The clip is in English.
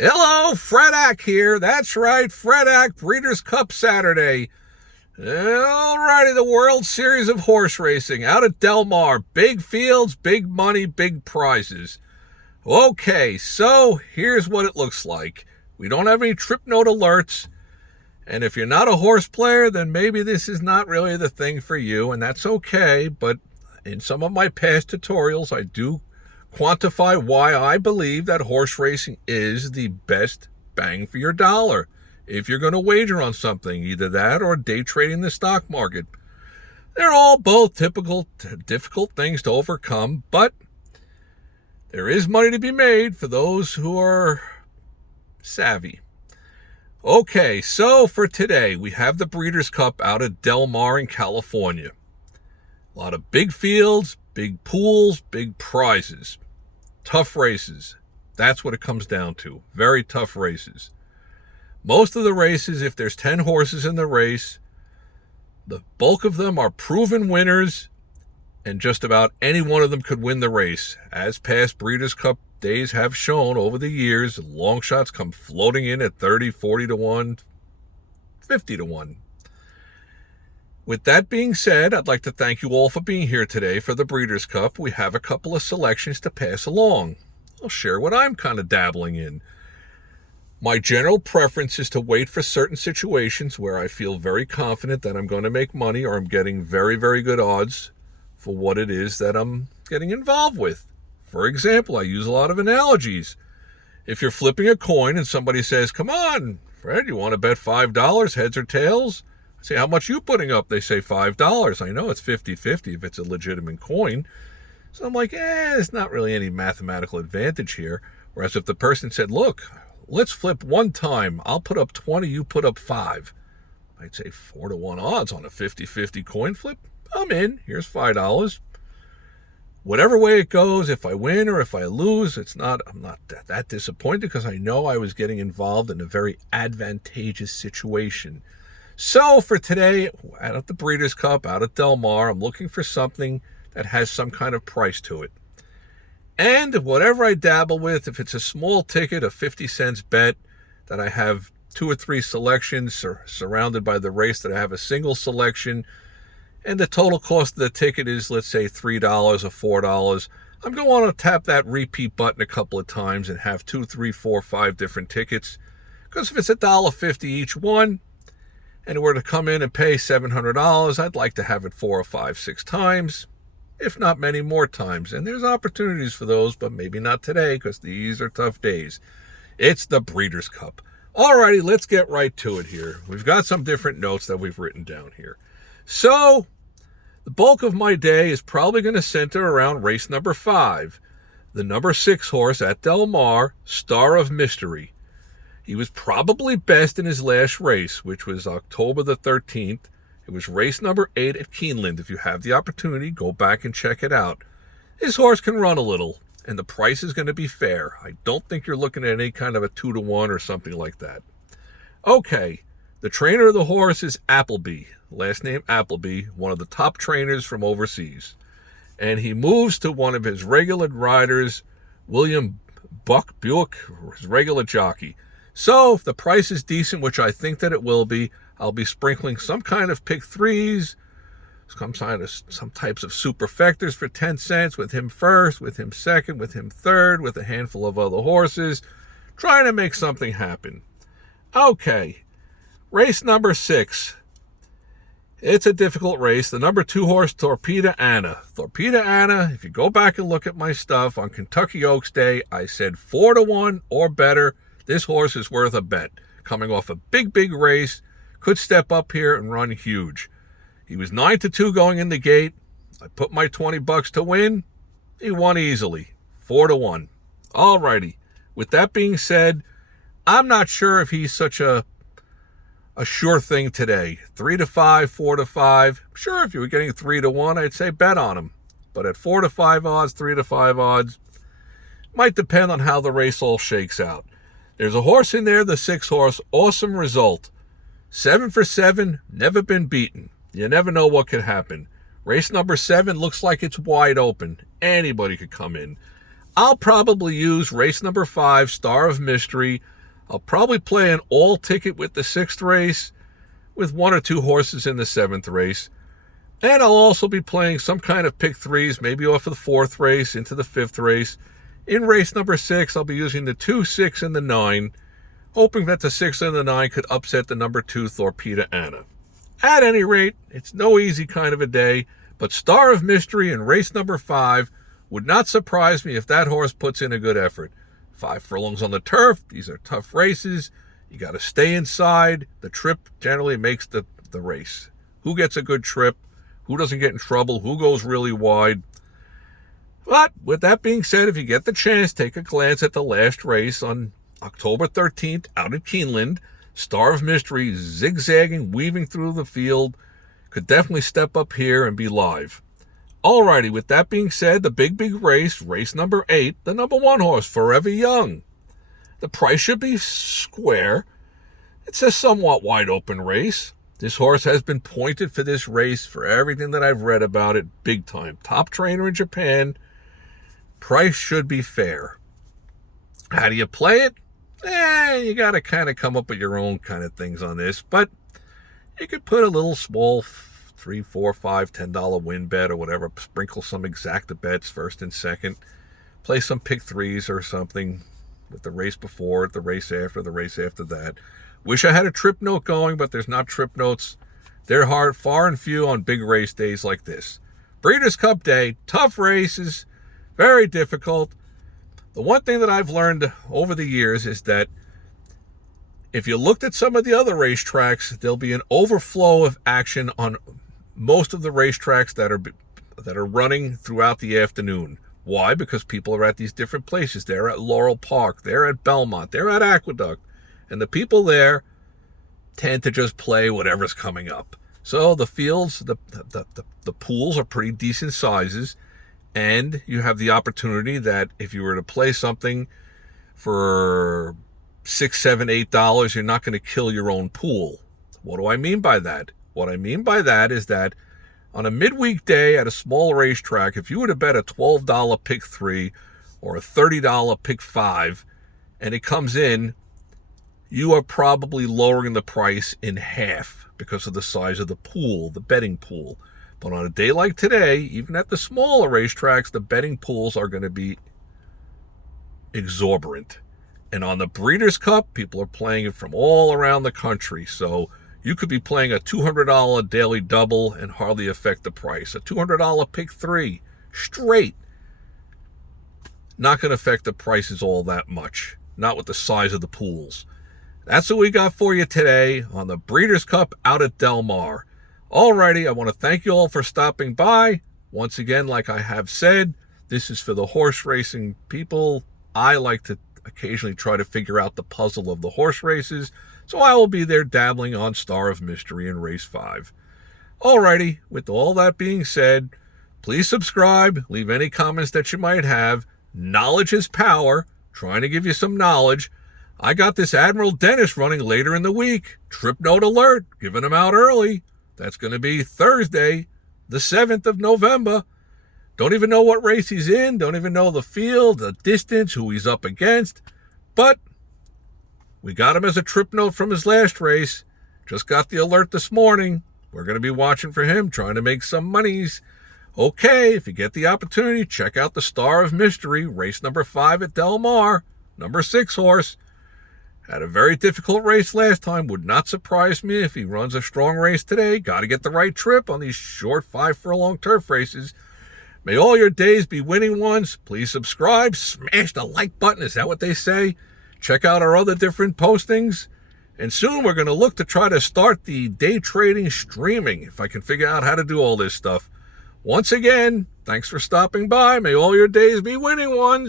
Hello, Fred Ack here. That's right, Fred Ack Breeders' Cup Saturday. Alrighty, the World Series of Horse Racing out at Del Mar. Big fields, big money, big prizes. Okay, so here's what it looks like. We don't have any trip note alerts. And if you're not a horse player, then maybe this is not really the thing for you, and that's okay. But in some of my past tutorials, I do quantify why I believe that horse racing is the best bang for your dollar. If you're going to wager on something, either that or day trading the stock market. They're all both difficult things to overcome, but there is money to be made for those who are savvy. Okay, so for today, we have the Breeders' Cup out at Del Mar in California. A lot of big fields, big pools, big prizes. Tough races. That's what it comes down to. Very tough races. Most of the races, if there's 10 horses in the race, the bulk of them are proven winners, and just about any one of them could win the race. As past Breeders' Cup days have shown over the years, long shots come floating in at 30, 40 to 1, 50 to 1. With that being said, I'd like to thank you all for being here today for the Breeders' Cup. We have a couple of selections to pass along. I'll share what I'm kind of dabbling in. My general preference is to wait for certain situations where I feel very confident that I'm going to make money or I'm getting very, very good odds for what it is that I'm getting involved with. For example, I use a lot of analogies. If you're flipping a coin and somebody says, "Come on, Fred, you want to bet $5, heads or tails?" I say, "How much you putting up?" They say $5. I know it's 50-50 if it's a legitimate coin. So I'm like, there's not really any mathematical advantage here. Whereas if the person said, "Look, let's flip one time. I'll put up 20, you put up 5. I'd say 4 to 1 odds on a 50-50 coin flip. I'm in. Here's $5. Whatever way it goes, if I win or if I lose, I'm not that disappointed because I know I was getting involved in a very advantageous situation. So for today, out at the Breeders' Cup, out at Del Mar, I'm looking for something that has some kind of price to it. And whatever I dabble with, if it's a small ticket, a 50 cents bet, that I have 2 or 3 selections surrounded by the race that I have a single selection, and the total cost of the ticket is, let's say, $3 or $4, I'm going to want to tap that repeat button a couple of times and have 2, 3, 4, 5 different tickets. Because if it's $1.50 each one, and we're to come in and pay $700, I'd like to have it 4 or 5, 6 times, if not many more times. And there's opportunities for those, but maybe not today because these are tough days. It's the Breeders' Cup. Alrighty, let's get right to it here. We've got some different notes that we've written down here. So, the bulk of my day is probably going to center around race number 5, the number 6 horse at Del Mar, Star of Mystery. He was probably best in his last race, which was October the 13th. It was race number 8 at Keeneland. If you have the opportunity, go back and check it out. His horse can run a little, and the price is going to be fair. I don't think you're looking at any kind of a 2 to 1 or something like that. Okay, the trainer of the horse is Appleby. Last name Appleby, one of the top trainers from overseas. And he moves to one of his regular riders, William Buick, his regular jockey. So if the price is decent, which I think that it will be, I'll be sprinkling some kind of pick 3s, some types of superfectors for 10 cents, with him first, with him second, with him third, with a handful of other horses, trying to make something happen. Okay, race number 6. It's a difficult race. The number 2 horse, Torpedo Anna. Torpedo Anna, if you go back and look at my stuff on Kentucky Oaks Day, I said 4 to 1 or better. This horse is worth a bet. Coming off a big, big race, could step up here and run huge. He was 9 to 2 going in the gate. I put my $20 to win. He won easily, 4 to 1. Alrighty. With that being said, I'm not sure if he's such a sure thing today. 3 to 5, 4 to 5. Sure, if you were getting 3 to 1, I'd say bet on him. But at 4 to 5 odds, 3 to 5 odds, might depend on how the race all shakes out. There's a horse in there, the 6 horse, Awesome Result. 7 for 7, never been beaten. You never know what could happen. Race number 7 looks like it's wide open. Anybody could come in. I'll probably use race number 5, Star of Mystery. I'll probably play an all ticket with the 6th race with 1 or 2 horses in the 7th race. And I'll also be playing some kind of pick 3s, maybe off of the 4th race into the 5th race. In race number 6, I'll be using the 2, 6, and the 9, hoping that the 6 and the 9 could upset the number 2, Thorpeda Anna. At any rate, it's no easy kind of a day, but Star of Mystery in race number 5 would not surprise me if that horse puts in a good effort. 5 furlongs on the turf. These are tough races. You got to stay inside. The trip generally makes the race. Who gets a good trip? Who doesn't get in trouble? Who goes really wide? But with that being said, if you get the chance, take a glance at the last race on October 13th out at Keeneland. Star of Mystery zigzagging, weaving through the field. Could definitely step up here and be live. Alrighty, with that being said, the big race, race number 8, the number 1 horse, Forever Young. The price should be square. It's a somewhat wide open race. This horse has been pointed for this race for everything that I've read about it, big time. Top trainer in Japan. Price should be fair. How do you play it? You got to kind of come up with your own kind of things on this, but you could put a little small $3, $4, $5, $10 win bet or whatever, sprinkle some exacta bets first and second, play some pick 3s or something with the race before, the race after that. Wish I had a trip note going, but there's not trip notes. They're hard, far and few on big race days like this. Breeders' Cup Day, tough races, very difficult. The one thing that I've learned over the years is that if you looked at some of the other racetracks, there'll be an overflow of action on most of the racetracks that are running throughout the afternoon. Why? Because people are at these different places. They're at Laurel Park, they're at Belmont, they're at Aqueduct. And the people there tend to just play whatever's coming up. So the fields, the pools are pretty decent sizes. And you have the opportunity that if you were to play something for $6, $7, $8, you're not going to kill your own pool. What do I mean by that? What I mean by that is that on a midweek day at a small racetrack, if you were to bet a $12 pick 3 or a $30 pick 5 and it comes in, you are probably lowering the price in half because of the size of the pool, the betting pool. But on a day like today, even at the smaller racetracks, the betting pools are going to be exorbitant. And on the Breeders' Cup, people are playing it from all around the country. So you could be playing a $200 daily double and hardly affect the price. A $200 pick 3 straight, not going to affect the prices all that much. Not with the size of the pools. That's what we got for you today on the Breeders' Cup out at Del Mar. Alrighty, I want to thank you all for stopping by. Once again, like I have said, this is for the horse racing people. I like to occasionally try to figure out the puzzle of the horse races, so I will be there dabbling on Star of Mystery in race 5. Alrighty, with all that being said, please subscribe, leave any comments that you might have. Knowledge is power, trying to give you some knowledge. I got this Admiral Dennis running later in the week. Trip note alert, giving him out early. That's going to be Thursday, the 7th of November. Don't even know what race he's in. Don't even know the field, the distance, who he's up against. But we got him as a trip note from his last race. Just got the alert this morning. We're going to be watching for him, trying to make some monies. Okay, if you get the opportunity, check out the Star of Mystery, race number 5 at Del Mar, number 6 horse. Had a very difficult race last time. Would not surprise me if he runs a strong race today. Got to get the right trip on these short 5 furlong turf races. May all your days be winning ones. Please subscribe. Smash the like button. Is that what they say? Check out our other different postings. And soon we're going to look to try to start the day trading streaming, if I can figure out how to do all this stuff. Once again, thanks for stopping by. May all your days be winning ones.